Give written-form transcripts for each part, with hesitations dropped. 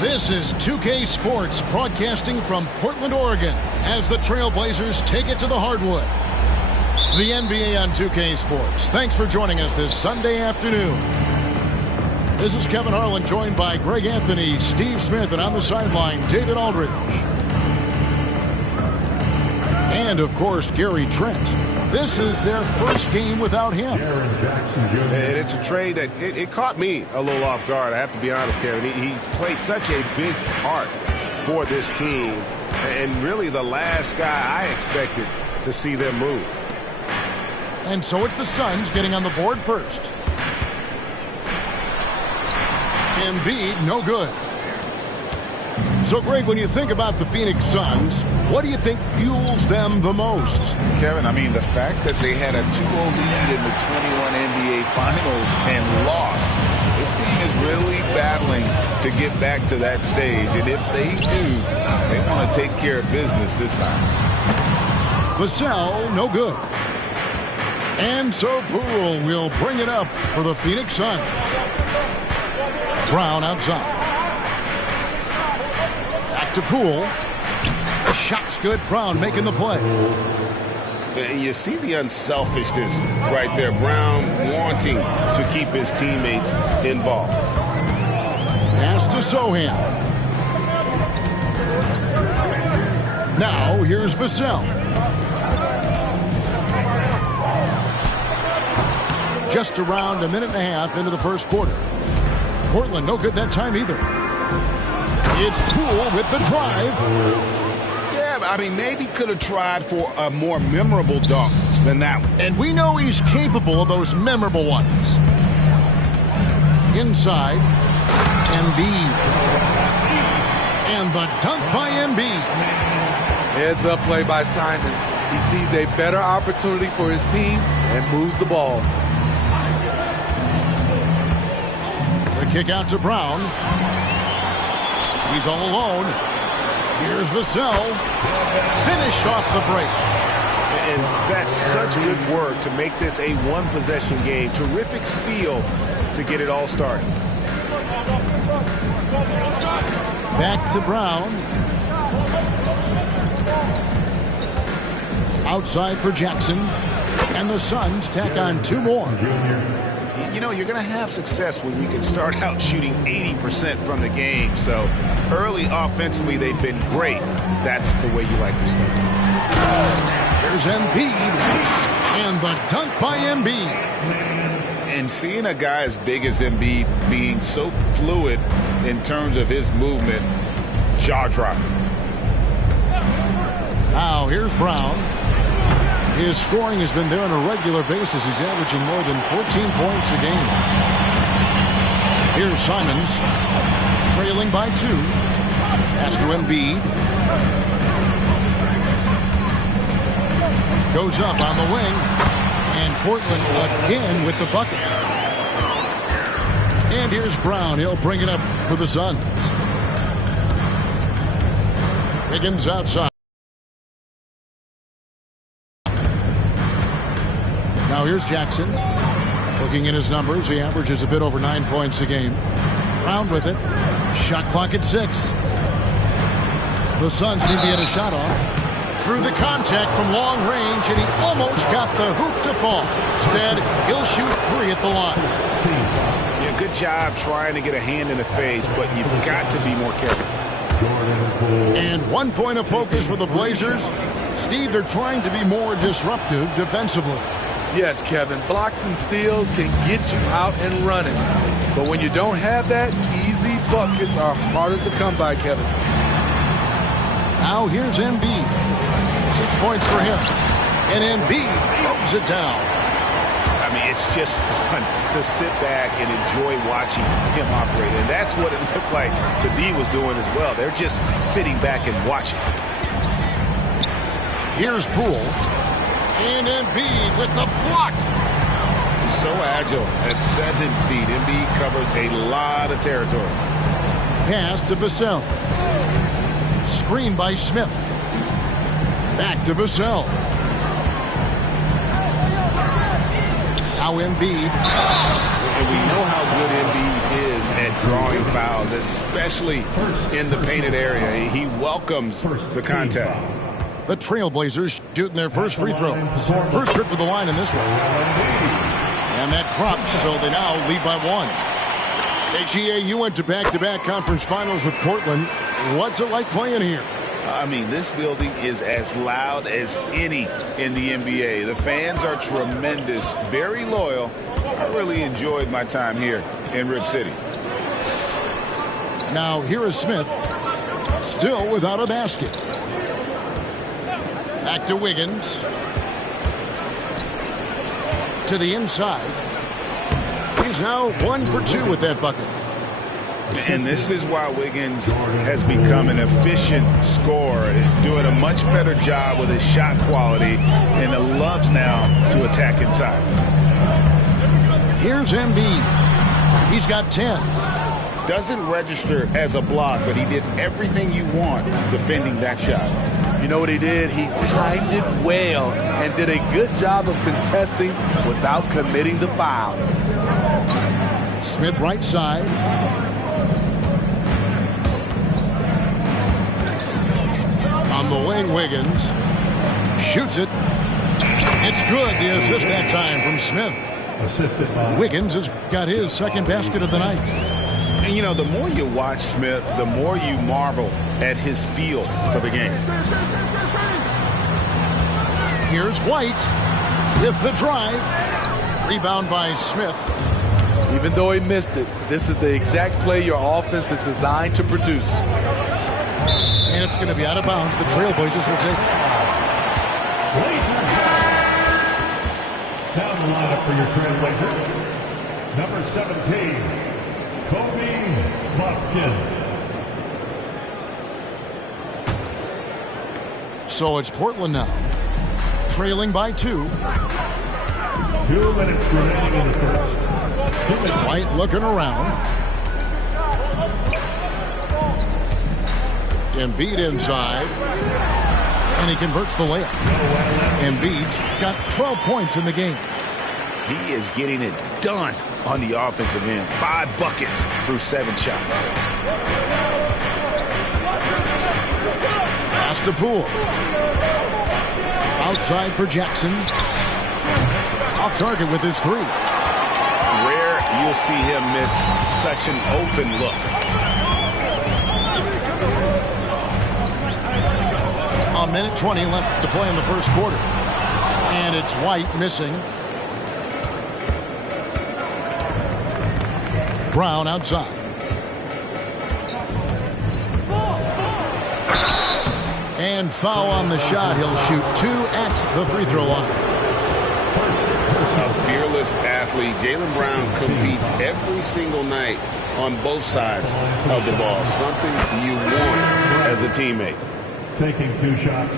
This is 2K Sports broadcasting from Portland, Oregon as the Trailblazers take it to the hardwood. The NBA on 2K Sports. Thanks for joining us this Sunday afternoon. This is Kevin Harlan joined by Greg Anthony, Steve Smith, and on the sideline, David Aldridge. And, of course, Gary Trent. This is their first game without him. And it's a trade that it caught me a little off guard. I have to be honest, Kevin. He played such a big part for this team. And really the last guy I expected to see them move. And so it's the Suns getting on the board first. Embiid, no good. So, Greg, when you think about the Phoenix Suns, what do you think fuels them the most? Kevin, I mean, the fact that they had a 2-0 lead in the 21 NBA Finals and lost. This team is really battling to get back to that stage. And if they do, they want to take care of business this time. Vassell, no good. And so Poole will bring it up for the Phoenix Suns. Brown outside. Back to Poole. The shot's good. Brown making the play. You see the unselfishness right there. Brown wanting to keep his teammates involved. Pass to Sohan. Now here's Vassell. Just around a minute and a half into the first quarter. Portland no good that time either. It's Poole with the drive. Yeah, I mean, maybe could have tried for a more memorable dunk than that one. And we know he's capable of those memorable ones. Inside, Embiid. And the dunk by Embiid. Heads up play by Simons. He sees a better opportunity for his team and moves the ball. The kick out to Brown. He's all alone. Here's Vassell. Finished off the break. And that's such good work to make this a one-possession game. Terrific steal to get it all started. Back to Brown. Outside for Jackson. And the Suns tack on two more. You know, you're going to have success when you can start out shooting 80% from the game. So early offensively, they've been great. That's the way you like to start. There's Embiid. And the dunk by Embiid. And seeing a guy as big as Embiid being so fluid in terms of his movement, jaw-dropping. Now here's Brown. His scoring has been there on a regular basis. He's averaging more than 14 points a game. Here's Simons, trailing by 2. Pass to Embiid. Goes up on the wing. And Portland again with the bucket. And here's Brown. He'll bring it up for the Suns. Wiggins outside. Now here's Jackson. Looking at his numbers, he averages a bit over 9 points a game. Brown with it. Shot clock at 6. The Suns need to get a shot off. Through the contact from long range, and he almost got the hoop to fall. Instead, he'll shoot 3 at the line. Yeah, good job trying to get a hand in the face, but you've got to be more careful. And 1 point of focus for the Blazers. Steve, they're trying to be more disruptive defensively. Yes, Kevin, blocks and steals can get you out and running. But when you don't have that, easy buckets are harder to come by, Kevin. Now here's Embiid. 6 points for him. And Embiid throws it down. I mean, it's just fun to sit back and enjoy watching him operate. And that's what it looked like the D was doing as well. They're just sitting back and watching. Here's Poole. And Embiid with the block. So agile at 7 feet. Embiid covers a lot of territory. Pass to Vassell. Screen by Smith. Back to Vassell. Now Embiid. And we know how good Embiid is at drawing fouls, especially in the painted area. He welcomes the contact. The Trailblazers shooting their first free throw. First trip to the line in this one. And that drops, so they now lead by 1. HEA, you went to back-to-back conference finals with Portland. What's it like playing here? I mean, this building is as loud as any in the NBA. The fans are tremendous, very loyal. I really enjoyed my time here in Rip City. Now here is Smith, still without a basket. Back to Wiggins. To the inside. He's now 1 for 2 with that bucket. And this is why Wiggins has become an efficient scorer, doing a much better job with his shot quality, and loves now to attack inside. Here's Embiid. He's got 10. Doesn't register as a block, but he did everything you want defending that shot. You know what he did? He timed it well and did a good job of contesting without committing the foul. Smith right side. On the wing, Wiggins. Shoots it. It's good. The assist that time from Smith. Wiggins has got his second basket of the night. And, you know, the more you watch Smith, the more you marvel at his feel for the game. Here's White with the drive. Rebound by Smith. Even though he missed it, this is the exact play your offense is designed to produce. And it's going to be out of bounds. The Trailblazers will take it. Down the lineup for your Trailblazers. Number 17, KotK. So it's Portland now, trailing by 2. 2 minutes remaining in the first. White looking around. Embiid inside. And he converts the layup. Embiid's got 12 points in the game. He is getting it done on the offensive end. 5 buckets through 7 shots. Pass to Poole. Outside for Jackson. Off target with his 3. Rare you'll see him miss such an open look. A minute 20 left to play in the first quarter. And it's White missing. Brown outside. And foul on the shot. He'll shoot 2 at the free throw line. A fearless athlete. Jaylen Brown competes every single night on both sides of the ball. Something you want as a teammate. Taking 2 shots.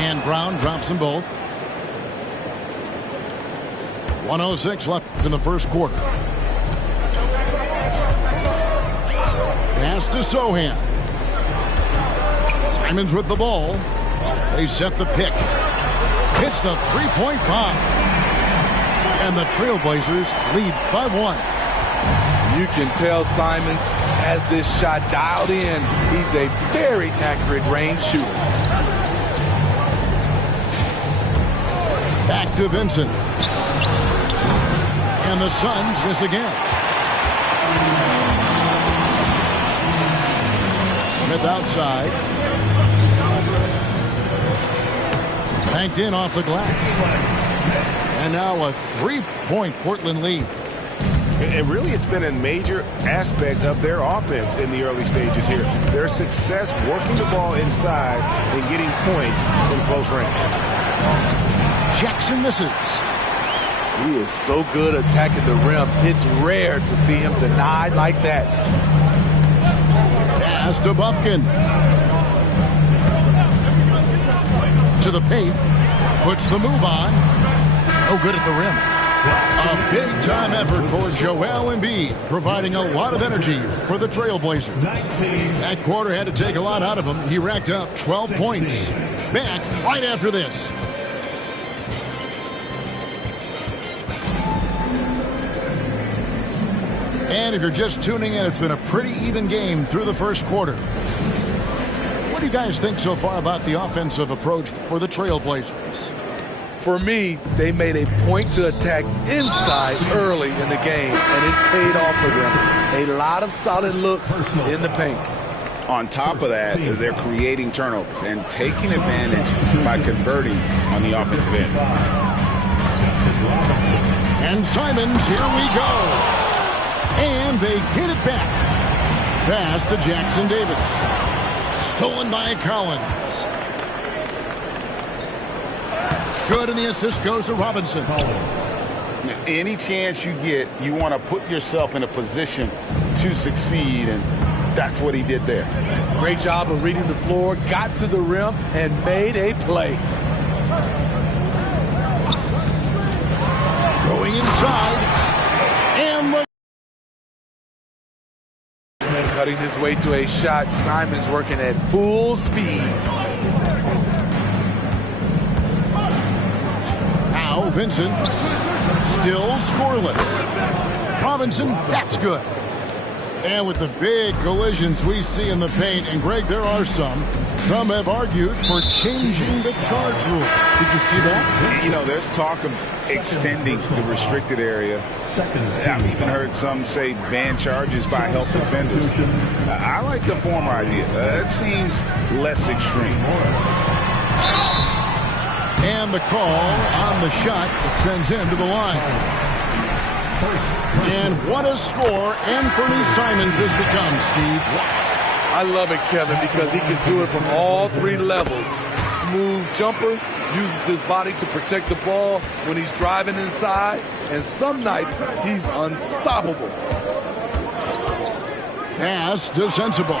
And Brown drops them both. 1:06 left in the first quarter. Pass to Sohan. Simons with the ball. They set the pick. Hits the three-point bomb. And the Trailblazers lead by 1. You can tell Simons has this shot dialed in. He's a very accurate range shooter. Back to Vincent. And the Suns miss again. Smith outside. Banked in off the glass. And now a 3-point Portland lead. And really, it's been a major aspect of their offense in the early stages here. Their success working the ball inside and getting points from close range. Jackson misses. He is so good attacking the rim. It's rare to see him denied like that. Pass to Bufkin. To the paint. Puts the move on. No good at the rim. A big-time effort for Joel Embiid, providing a lot of energy for the Trailblazers. That quarter had to take a lot out of him. He racked up 12 points. Back right after this. And if you're just tuning in, it's been a pretty even game through the first quarter. What do you guys think so far about the offensive approach for the Trailblazers? For me, they made a point to attack inside early in the game, and it's paid off for them. A lot of solid looks in the paint. On top of that, they're creating turnovers and taking advantage by converting on the offensive end. And Simons, here we go. And they get it back. Pass to Jackson Davis. Stolen by Collins. Good, and the assist goes to Robinson. Any chance you get, you want to put yourself in a position to succeed, and that's what he did there. Great job of reading the floor, got to the rim, and made a play. Going inside. And cutting his way to a shot. Simons working at full speed. Now Vincent still scoreless. Robinson, that's good. And with the big collisions we see in the paint, and Greg, there are some have argued for changing the charge rule. Did you see that? You know, there's talk of extending the restricted area. I've even heard some say ban charges by help defenders. I like the former idea. It seems less extreme. And the call on the shot that sends him to the line. And what a score Anthony Simons has become, Steve. I love it, Kevin, because he can do it from all three levels. Smooth jumper, uses his body to protect the ball when he's driving inside, and some nights he's unstoppable. Pass to Sensible.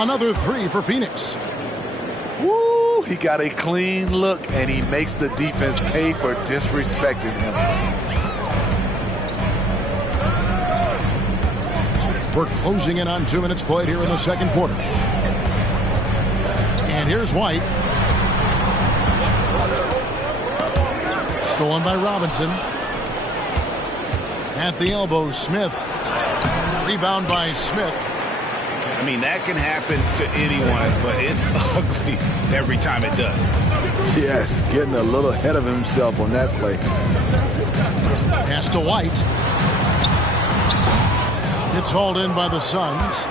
Another three for Phoenix. Woo! He got a clean look, and he makes the defense pay for disrespecting him. We're closing in on 2 minutes played here in the second quarter. And here's White. Stolen by Robinson. At the elbow, Smith. Rebound by Smith. I mean, that can happen to anyone, but it's ugly every time it does. Yes, getting a little ahead of himself on that play. Pass to White. It's hauled in by the Suns.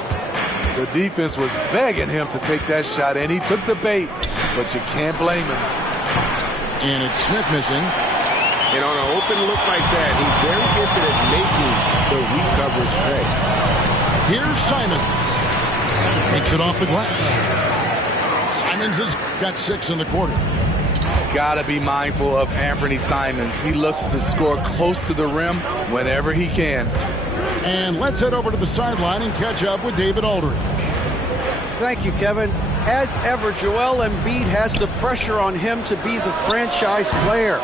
The defense was begging him to take that shot, and he took the bait, but you can't blame him. And it's Smith missing. And on an open look like that, he's very gifted at making the weak coverage pay. Here's Simons. Takes it off the glass. Simons has got 6 in the quarter. Gotta be mindful of Anthony Simons. He looks to score close to the rim whenever he can. And let's head over to the sideline and catch up with David Aldridge. Thank you, Kevin. As ever, Joel Embiid has the pressure on him to be the franchise player.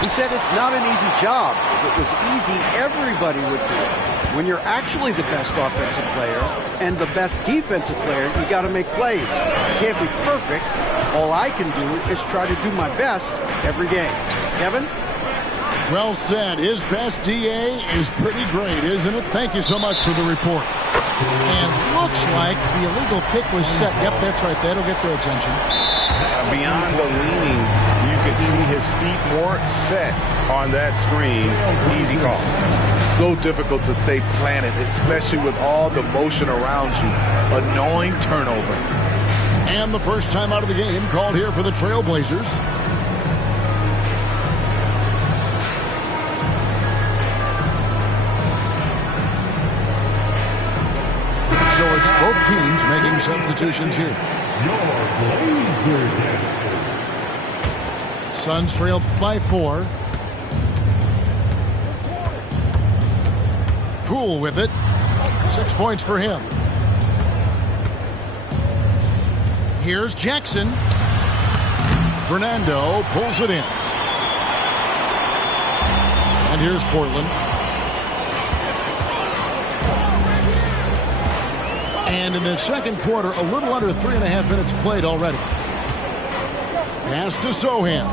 He said it's not an easy job. If it was easy, everybody would do it. When you're actually the best offensive player and the best defensive player, you got to make plays. You can't be perfect. All I can do is try to do my best every game. Kevin? Well said. His best DA is pretty great, isn't it? Thank you so much for the report. And looks like the illegal pick was set. Yep, that's right. That'll get their attention. Beyond the leaning, you could see his feet more set on that screen. Easy call. So difficult to stay planted, especially with all the motion around you. Annoying turnover. And the first time out of the game called here for the Trailblazers. So it's both teams making substitutions here. Suns trail by 4. Poole with it. 6 points for him. Here's Jackson. Fernando pulls it in. And here's Portland. And in the second quarter, a little under 3.5 minutes played already. Pass to Sohan.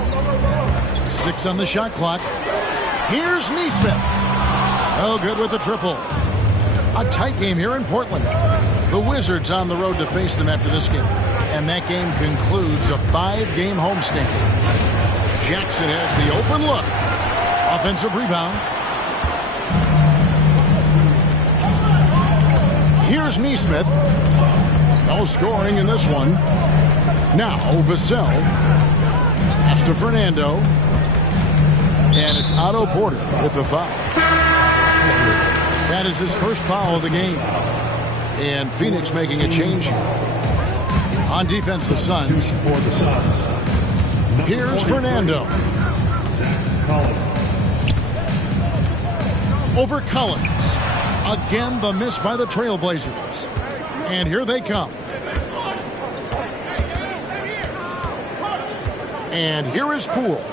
6 on the shot clock. Here's Neesmith. Oh, good with the triple. A tight game here in Portland. The Wizards on the road to face them after this game. And that game concludes a 5-game homestand. Jackson has the open look. Offensive rebound. Here's Neesmith. No scoring in this one. Now Vassell. Pass to Fernando. And it's Otto Porter with the foul. That is his first foul of the game. And Phoenix making a change here. On defense, the Suns. Here's Fernando. Over Collins. Again, the miss by the Trailblazers. And here they come. And here is Poole.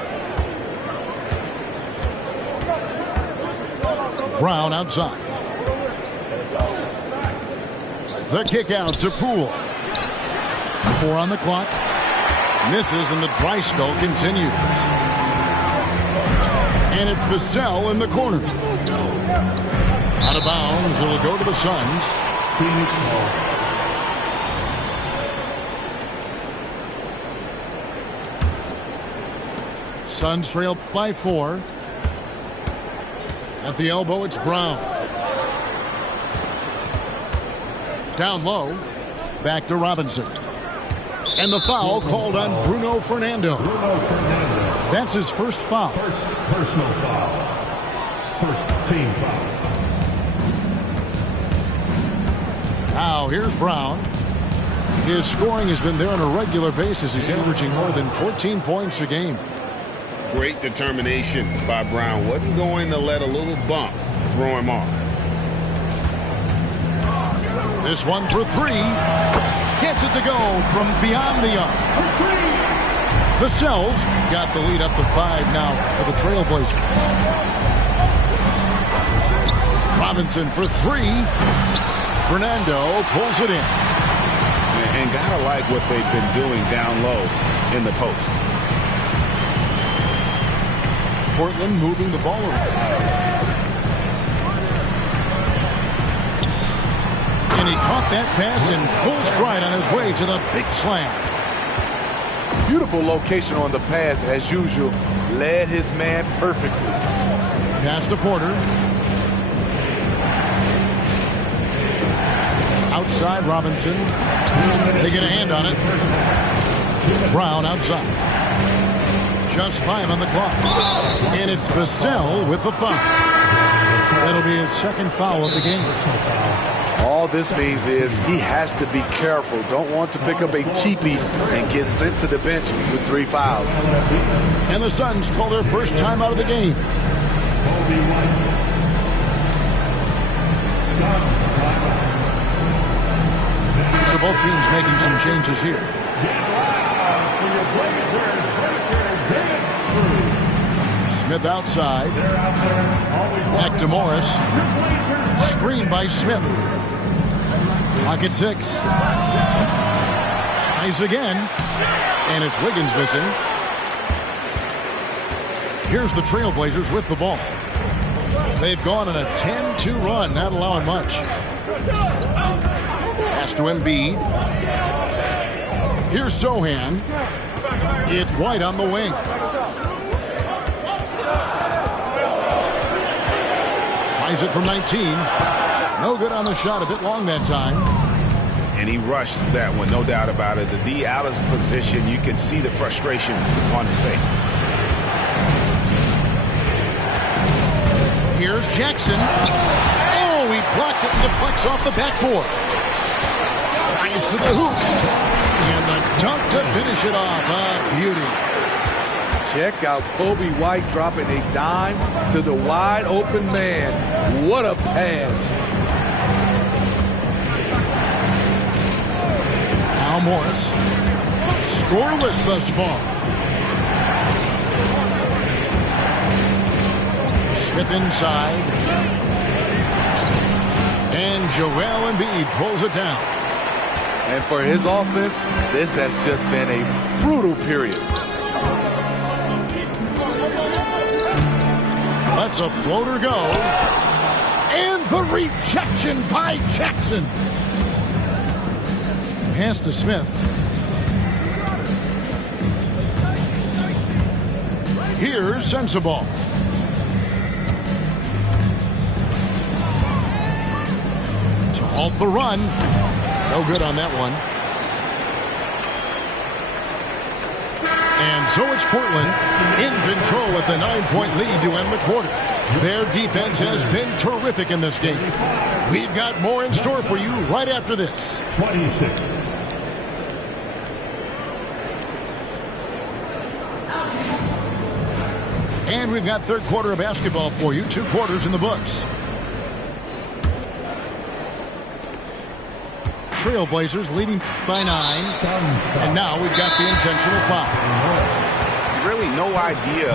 Brown outside. The kick out to Poole. 4 on the clock. Misses and the dry spell continues. And it's Vassell in the corner. Out of bounds. It'll go to the Suns. Suns trail by 4. At the elbow, it's Brown. Down low. Back to Robinson. And the foul called on Bruno Fernando. That's his first foul. First personal foul. First team foul. Now here's Brown. His scoring has been there on a regular basis. He's averaging more than 14 points a game. Great determination by Brown. Wasn't going to let a little bump throw him off. This one for 3. Gets it to go from beyond the arc. Vassell's got the lead up to 5 now for the Trailblazers. Robinson for 3. Fernando pulls it in. And gotta like what they've been doing down low in the post. Portland moving the ball around. And he caught that pass in full stride on his way to the big slam. Beautiful location on the pass as usual. Led his man perfectly. Pass to Porter. Outside Robinson. They get a hand on it. Brown outside. Just 5 on the clock. And it's Vassell with the foul. That'll be his second foul of the game. All this means is he has to be careful. Don't want to pick up a cheapie and get sent to the bench with 3 fouls. And the Suns call their first time out of the game. So both teams making some changes here. Smith outside. Back to Morris. Screen by Smith. Clock at 6. Tries again. And it's Wiggins missing. Here's the Trailblazers with the ball. They've gone on a 10-2 run, not allowing much. Pass to Embiid. Here's Sohan. It's White on the wing. Tries it from 19. No good on the shot. A bit long that time. And he rushed that one, no doubt about it. The D out of position. You can see the frustration on his face. Here's Jackson. Oh, he blocked it and deflects off the backboard. Drives to the hoop. And the dunk to finish it off. A beauty. Check out Kobe White dropping a dime to the wide open man. What a pass. Now Morris. Scoreless thus far. Smith inside. And Joel Embiid pulls it down. And for his offense, this has just been a brutal period. Lets a floater go. And the rejection by Jackson. Pass to Smith. Here's Sensabaugh. To halt the run. No good on that one. And so it's Portland in control with the 9-point lead to end the quarter. Their defense has been terrific in this game. We've got more in store for you right after this. 26. And we've got third quarter of basketball for you. 2 quarters in the books. Trailblazers leading by 9. And now we've got the intentional foul. Really no idea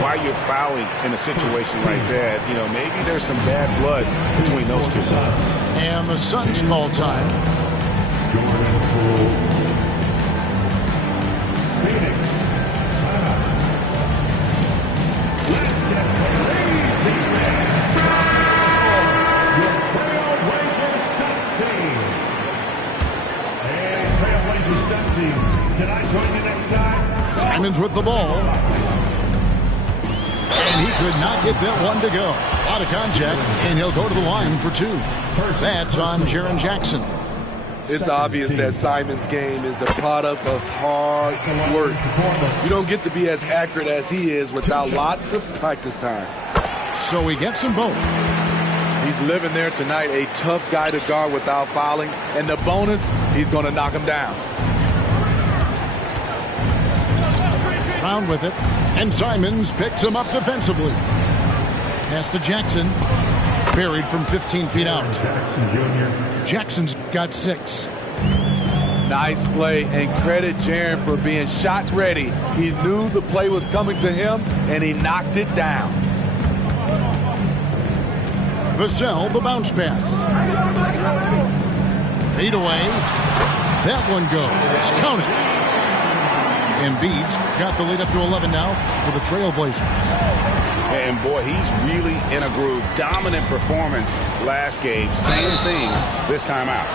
why you're fouling in a situation like that. You know, maybe there's some bad blood between those two. And the Suns call time. Simons with the ball. And he could not get that one to go. Out of contact, and he'll go to the line for 2. That's on Jaren Jackson. It's obvious that Simons' game is the product of hard work. You don't get to be as accurate as he is without lots of practice time. So he gets them both. He's living there tonight, a tough guy to guard without fouling. And the bonus, he's going to knock him down. Round with it, and Simons picks him up defensively. Pass to Jackson, buried from 15 feet out. Jackson's got 6. Nice play, and credit Jaren for being shot ready. He knew the play was coming to him, and he knocked it down. Vassell, the bounce pass. Fade away. That one goes. Count it. Embiid's got the lead up to 11 now for the Trailblazers. And boy, he's really in a groove. Dominant performance last game. Same thing this time out.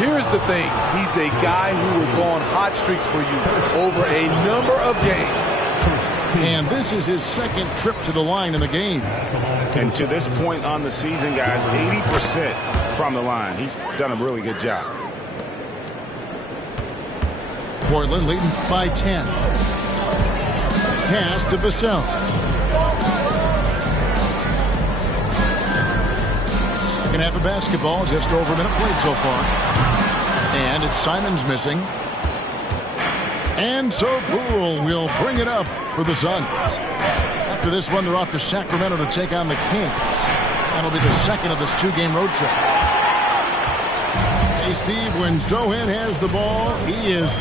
Here's the thing. He's a guy who will go on hot streaks for you over a number of games. And this is his second trip to the line in the game. And to this point on the season, guys, 80% from the line. He's done a really good job. Portland leading by 10. Pass to Vassell. Second half of basketball, just over a minute played so far. And it's Simons missing. And so Poole will bring it up for the Suns. After this one, they're off to Sacramento to take on the Kings. That'll be the second of this 2-game road trip. Hey, Steve, when Zohan has the ball, he is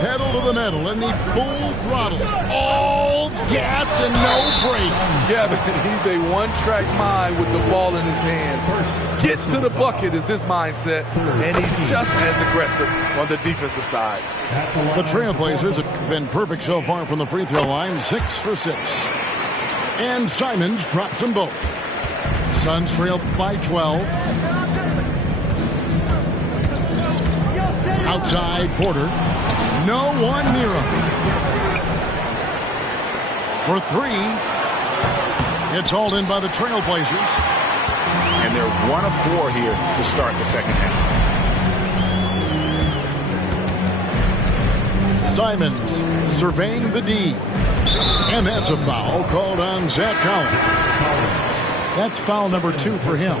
pedal to the metal in the full throttle. All gas and no brake. Kevin, he's a one-track mind with the ball in his hands. Get to the bucket is his mindset, and he's just as aggressive on the defensive side. The Trailblazers have been perfect so far from the free throw line, 6 for 6. And Simons drops them both. Suns trail by 12. Outside Porter. No one near him. For 3. It's hauled in by the Trailblazers. And they're 1 of 4 here to start the second half. Simons surveying the D. And that's a foul called on Zach Collins. That's foul number 2 for him.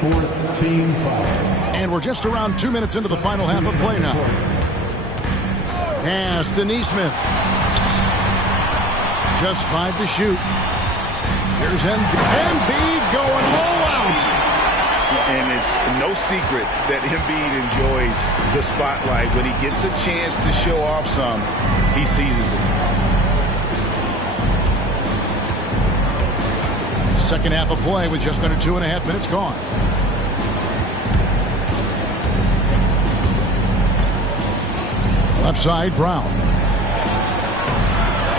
4th team foul. And we're just around 2 minutes into the final half of play now. Pass to Nesmith. Just 5 to shoot. Here's Embiid going all out. And it's no secret that Embiid enjoys the spotlight. When he gets a chance to show off some, he seizes it. Second half of play with just under 2.5 minutes gone. Left side, Brown.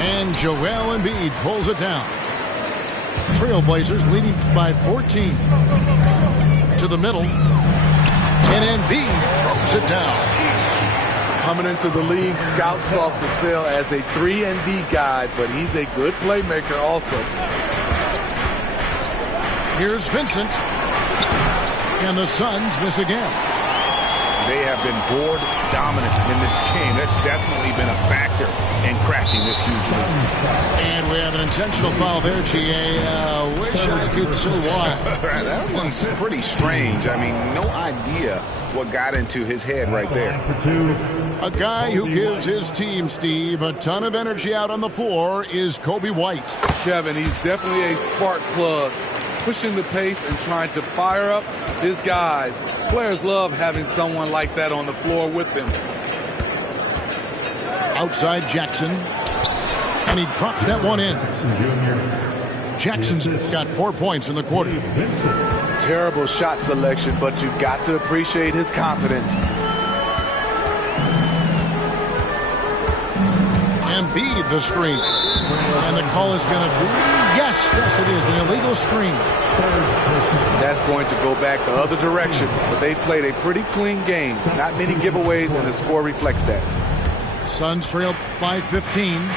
And Joel Embiid pulls it down. Trailblazers leading by 14. To the middle. And Embiid throws it down. Coming into the league, scouts saw Vassell as a 3-and-D guy, but he's a good playmaker also. Here's Vincent. And the Suns miss again. They have been board dominant in this game. That's definitely been a factor in cracking this huge lead. And we have an intentional foul there, GA. Wish I could say why. That one's pretty strange. I mean, no idea what got into his head right there. A guy who gives his team, Steve, a ton of energy out on the floor is Kobe White. Kevin, he's definitely a spark plug, pushing the pace and trying to fire up his guys. Players love having someone like that on the floor with them. Outside Jackson. And he drops that one in. Jackson's got 4 points in the quarter. Terrible shot selection, but you've got to appreciate his confidence. Embiid the screen. And the call is going to be, yes, it is, an illegal screen. That's going to go back the other direction, but they played a pretty clean game. Not many giveaways, and the score reflects that. Suns trail by 15.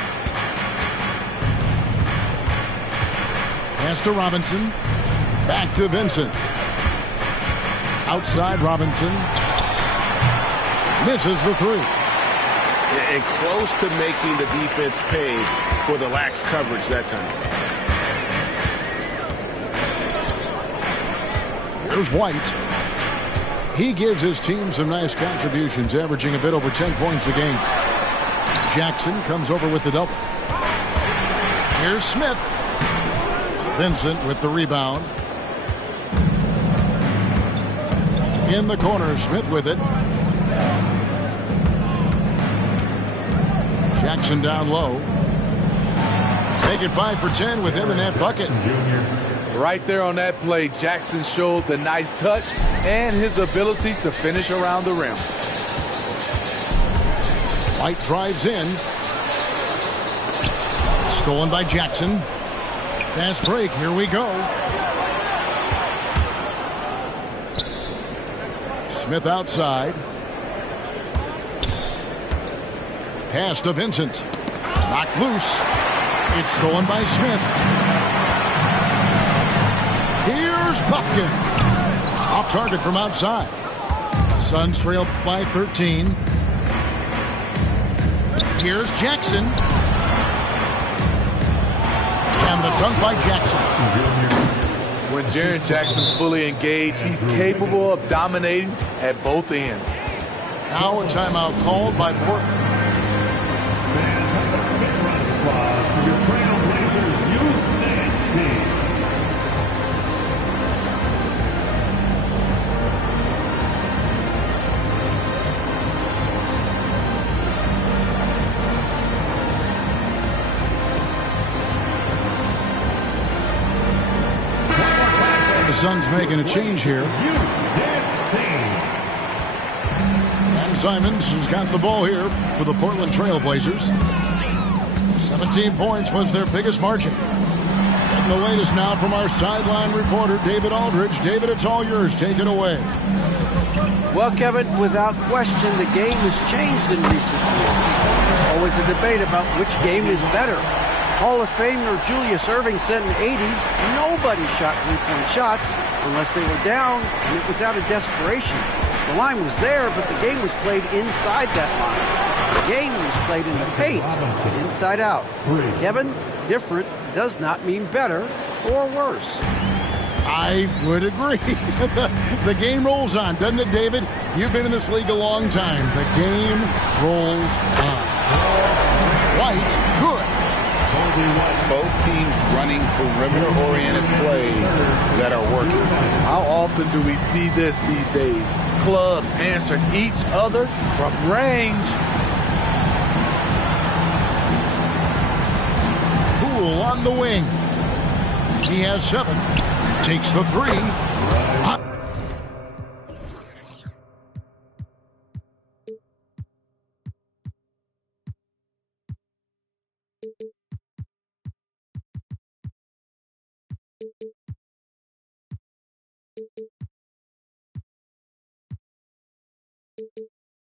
Pass to Robinson. Back to Vincent. Outside Robinson. Misses the three. And close to making the defense pay for the lax coverage that time. Here's White. He gives his team some nice contributions, averaging a bit over 10 points a game. Jackson comes over with the double. Here's Smith. Vincent with the rebound. In the corner, Smith with it. Jackson down low. Make it 5 for 10 with him in that bucket. Right there on that play, Jackson showed the nice touch and his ability to finish around the rim. White drives in. Stolen by Jackson. Fast break. Here we go. Smith outside. Pass to Vincent. Knocked loose. It's stolen by Smith. Here's Buffkin. Off target from outside. Suns trail by 13. Here's Jackson. And the dunk by Jackson. When Jaren Jackson's fully engaged, he's capable of dominating at both ends. Now a timeout called by Portland. Suns making a change here. And Simons has got the ball here for the Portland Trailblazers. 17 points was their biggest margin. And the latest now from our sideline reporter, David Aldridge. David, it's all yours. Take it away. Well, Kevin, without question, the game has changed in recent years. There's always a debate about which game is better. Hall of Famer Julius Erving said in the 80s, nobody shot three-point shots unless they were down, and it was out of desperation. The line was there, but the game was played inside that line. The game was played in the paint, inside out. Kevin, different does not mean better or worse. I would agree. The game rolls on, doesn't it, David? You've been in this league a long time. The game rolls on. White, good. Both teams running perimeter-oriented plays that are working. How often do we see this these days? Clubs answering each other from range. Poole on the wing. He has 7. Takes the 3.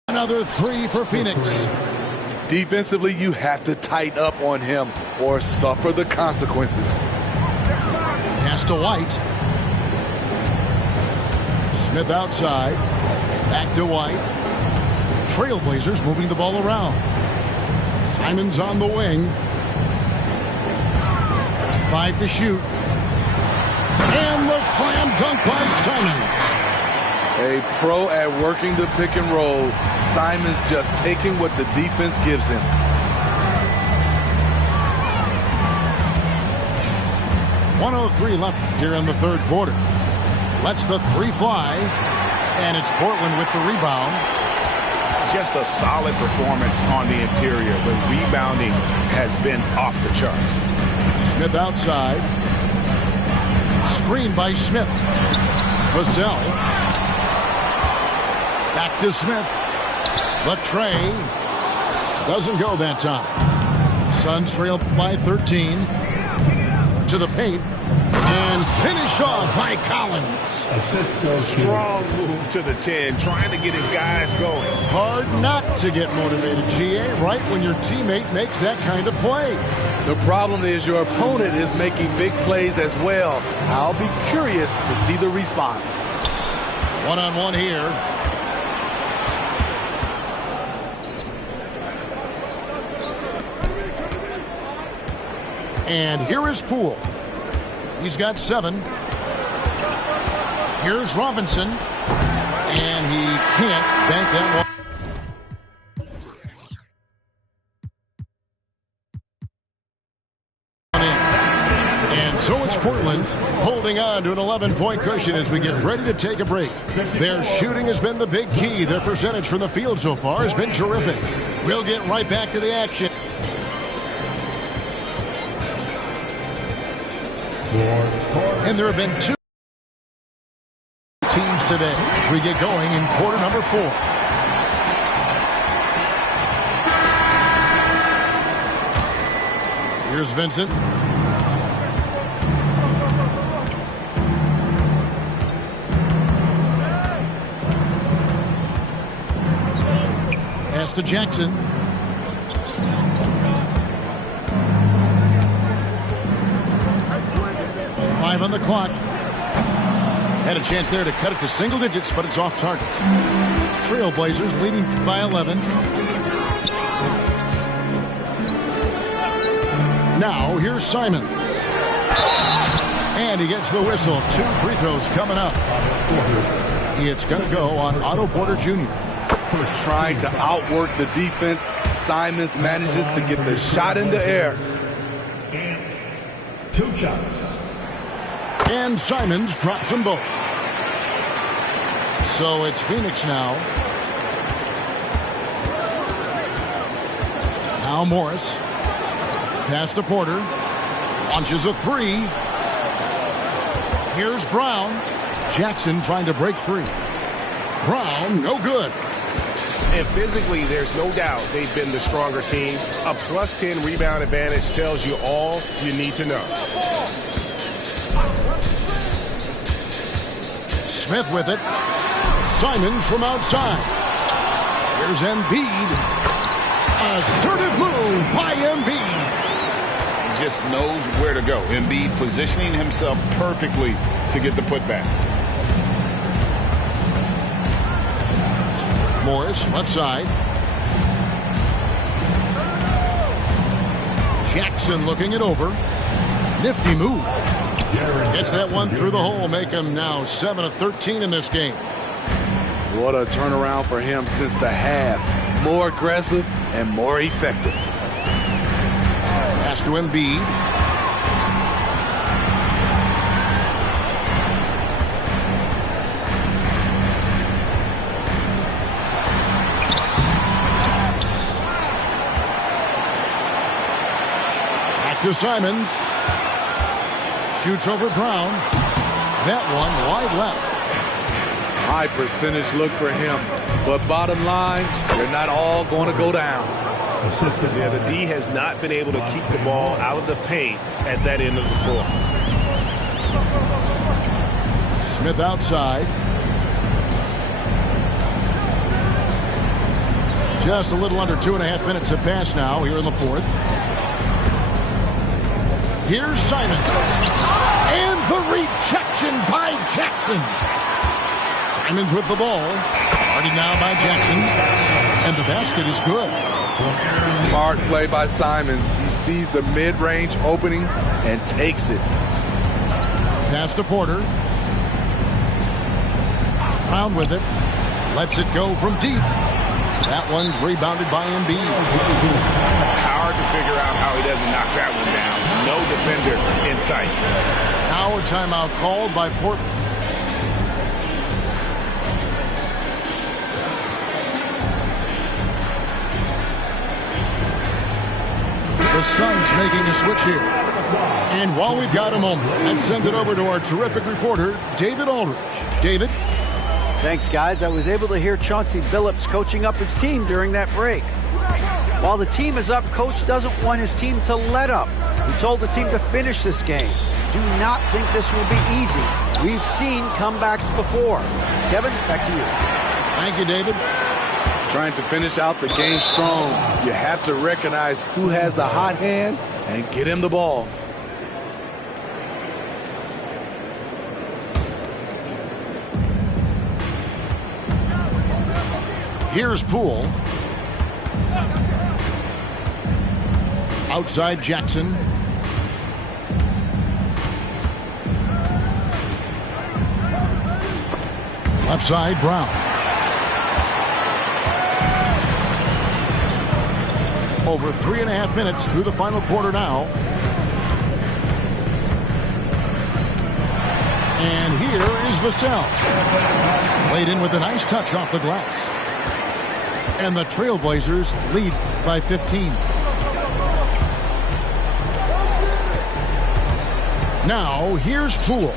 Another 3 for Phoenix. Defensively, you have to tighten up on him or suffer the consequences. Pass to White. Smith outside. Back to White. Trailblazers moving the ball around. Simons on the wing. 5 to shoot. And the slam dunk by Simons. A pro at working the pick and roll. Simons just taking what the defense gives him. .103 left here in the third quarter. Lets the 3 fly. And it's Portland with the rebound. Just a solid performance on the interior. The rebounding has been off the charts. Smith outside. Screen by Smith. Vassell. Back to Smith. The tray. Doesn't go that time. Suns trail by 13. To the paint. And finished off by Collins. Strong move to the 10. Trying to get his guys going. Hard not to get motivated, GA, right when your teammate makes that kind of play. The problem is your opponent is making big plays as well. I'll be curious to see the response. One-on-one here. And here is Poole. He's got 7. Here's Robinson. And he can't bank that one. And so it's Portland holding on to an 11-point cushion as we get ready to take a break. Their shooting has been the big key. Their percentage from the field so far has been terrific. We'll get right back to the action. And there have been 2 teams today as we get going in quarter number 4. Here's Vincent. Pass to Jackson. On the clock. Had a chance there to cut it to single digits, but it's off target. Trailblazers leading by 11. Now here's Simons. And he gets the whistle. 2 free throws coming up. It's going to go on Otto Porter Jr. Trying to outwork the defense, Simons manages to get the shot in the air. 2 shots. And Simons drops them both. So it's Phoenix now. Now Morris. Pass to Porter. Launches a 3. Here's Brown. Jackson trying to break free. Brown, no good. And physically, there's no doubt they've been the stronger team. A +10 rebound advantage tells you all you need to know. Smith with it. Simons from outside. Here's Embiid. Assertive move by Embiid. He just knows where to go. Embiid positioning himself perfectly to get the putback. Morris, left side. Jackson looking it over. Nifty move. Gets that one through the hole. Make him now 7 of 13 in this game. What a turnaround for him since the half. More aggressive and more effective. Pass to Embiid. Back to Simons. Shoots over Brown. That one wide left. High percentage look for him. But bottom line, they're not all going to go down. Yeah, the D has not been able to keep the ball out of the paint at that end of the floor. Smith outside. Just a little under 2.5 minutes have passed now here in the fourth. Here's Simon. And the rejection by Jackson. Simons with the ball. Guarded now by Jackson. And the basket is good. Smart play by Simons. He sees the mid-range opening and takes it. Pass to Porter. Brown with it. Lets it go from deep. That one's rebounded by Embiid. Hard to figure out how he doesn't knock that one down. No defender in sight. Now a timeout called by Portland. The Suns making a switch here. And while we've got a moment, let's send it over to our terrific reporter, David Aldridge. David? Thanks, guys. I was able to hear Chauncey Billups coaching up his team during that break. While the team is up, Coach doesn't want his team to let up. He told the team to finish this game. Do not think this will be easy. We've seen comebacks before. Kevin, back to you. Thank you, David. Trying to finish out the game strong. You have to recognize who has the hot hand and get him the ball. Here's Poole. Outside Jackson. Left side Brown. Over 3.5 minutes through the final quarter now. And here is Vassell. Played in with a nice touch off the glass. And the Trailblazers lead by 15. Now, here's Poole.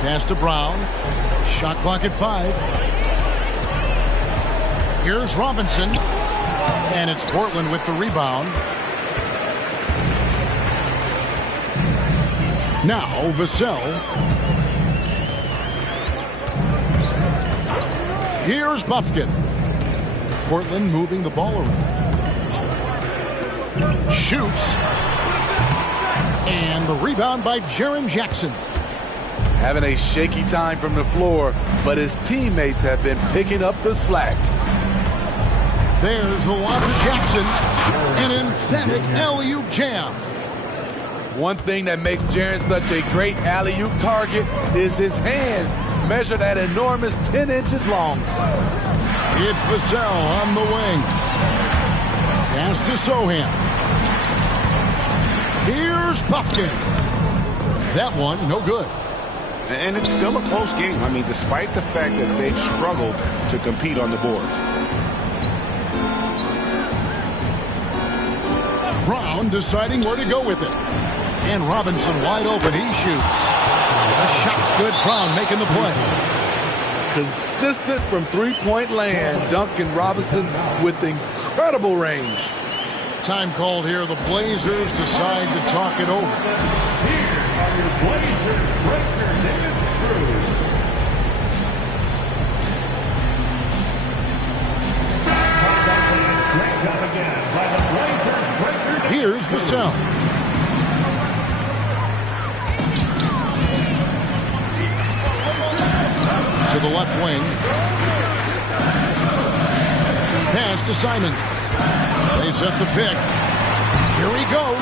Pass to Brown. Shot clock at 5. Here's Robinson. And it's Portland with the rebound. Now, Vassell. Here's Bufkin. Portland moving the ball around. Shoots. And the rebound by Jaren Jackson. Having a shaky time from the floor, but his teammates have been picking up the slack. There's the one to Jackson. An emphatic alley-oop jam. One thing that makes Jaren such a great alley-oop target is his hands, measured at enormous 10 inches long. It's Vassell on the wing. Pass to Sohan. Here's Bufkin. That one, no good. And it's still a close game. I mean, despite the fact that they've struggled to compete on the boards. Brown deciding where to go with it. And Robinson wide open. He shoots. The shot's good. Brown making the play. Consistent from three-point land. Duncan Robinson with incredible range. Time called here. The Blazers decide to talk it over. Here are your Blazers breakers and screws. Great job again by the Blazers breakers. Here's Vassell. To the left wing. Pass to Simons. They set the pick. Here he goes.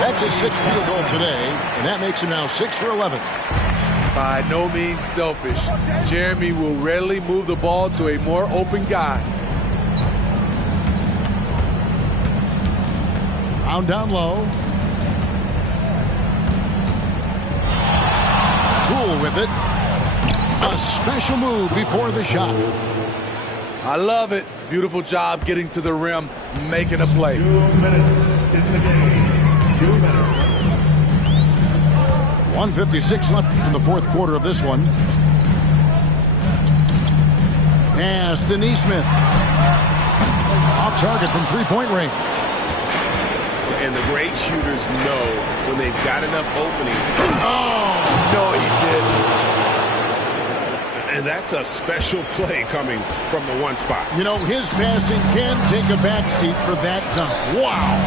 That's his 6th field goal today, and that makes him now 6 for 11. By no means selfish. Jeremy will readily move the ball to a more open guy. Brown down low. Poole with it. A special move before the shot. I love it. Beautiful job getting to the rim, making a play. 2 minutes in the game. 2 minutes. 1:56 left in the fourth quarter of this one. Pass to Neesmith. Off target from three-point range. And the great shooters know when they've got enough opening. Oh, no, he didn't. And that's a special play coming from the one spot. You know, his passing can take a backseat for that dunk. Wow.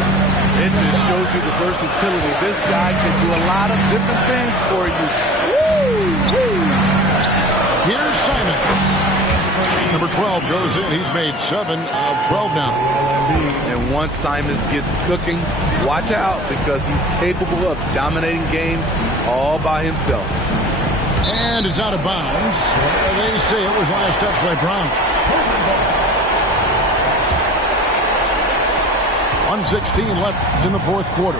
It just shows you the versatility. This guy can do a lot of different things for you. Woo! Woo! Here's Simon. Number 12 goes in. He's made 7 of 12 now. And once Simons gets cooking, watch out because he's capable of dominating games all by himself. And it's out of bounds. They say it was last touch by Brown. 1:16 left in the fourth quarter.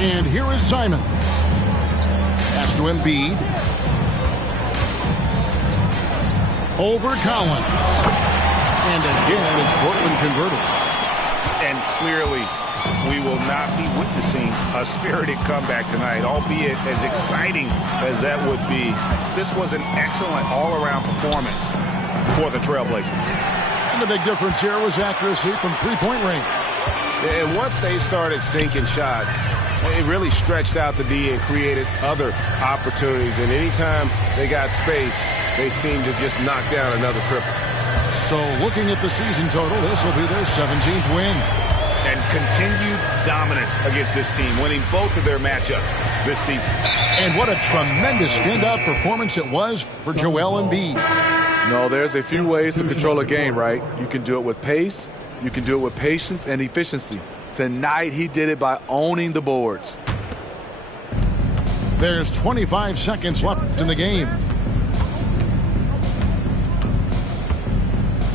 And here is Simon. Pass to Embiid. Over Collins. And again, it's Portland converted. And clearly, we will not be witnessing a spirited comeback tonight, albeit as exciting as that would be. This was an excellent all-around performance for the Trailblazers. And the big difference here was accuracy from three-point range. And once they started sinking shots, it really stretched out the D and created other opportunities. And anytime they got space, they seemed to just knock down another triple. So looking at the season total, this will be their 17th win. And continued dominance against this team, winning both of their matchups this season. And what a tremendous standout performance it was for Joel Embiid. No, there's a few ways to control a game, right? You can do it with pace, you can do it with patience and efficiency. Tonight, he did it by owning the boards. There's 25 seconds left in the game.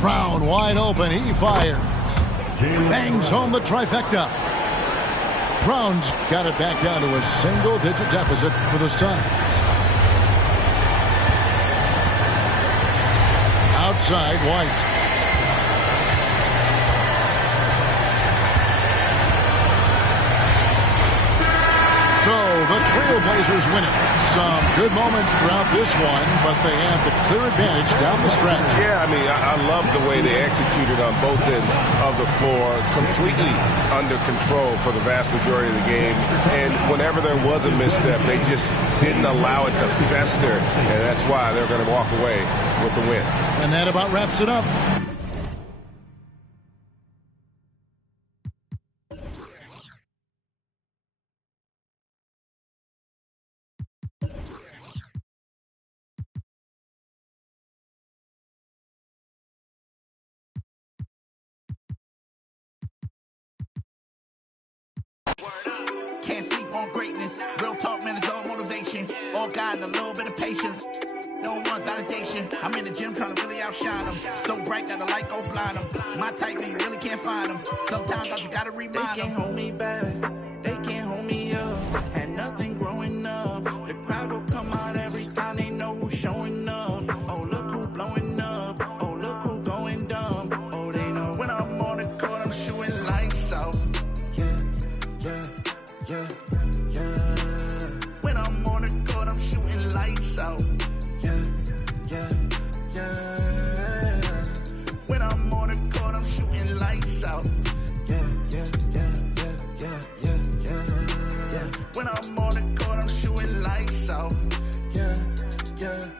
Brown wide open, he fires. Bangs home the trifecta. Brown's got it back down to a single-digit deficit for the Suns. Outside, White. So the Trailblazers win it. Some good moments throughout this one, but they have the clear advantage down the stretch. Yeah, I mean, I love the way they executed on both ends of the floor, completely under control for the vast majority of the game. And whenever there was a misstep, they just didn't allow it to fester, and that's why they're going to walk away with the win. And that about wraps it up. Can't sleep on greatness. Real talk, man, it's all motivation. All God and a little bit of patience. No one's validation. I'm in the gym trying to really outshine them. So bright that the light go blind them. My type, man, you really can't find them. Sometimes I just gotta remind them. They can't hold me back. They can't hold me up. Had nothing growing up. The crowd will come out every time they know who's showing up. Oh, look who blowing up. Oh, look who going dumb. Oh, they know when I'm on the court, I'm shooting lights out. Yeah. When I'm on the court, I'm shooting lights out. Yeah. When I'm on the court, I'm shooting lights out. Yeah. When I'm on the court, I'm shooting lights out. Yeah.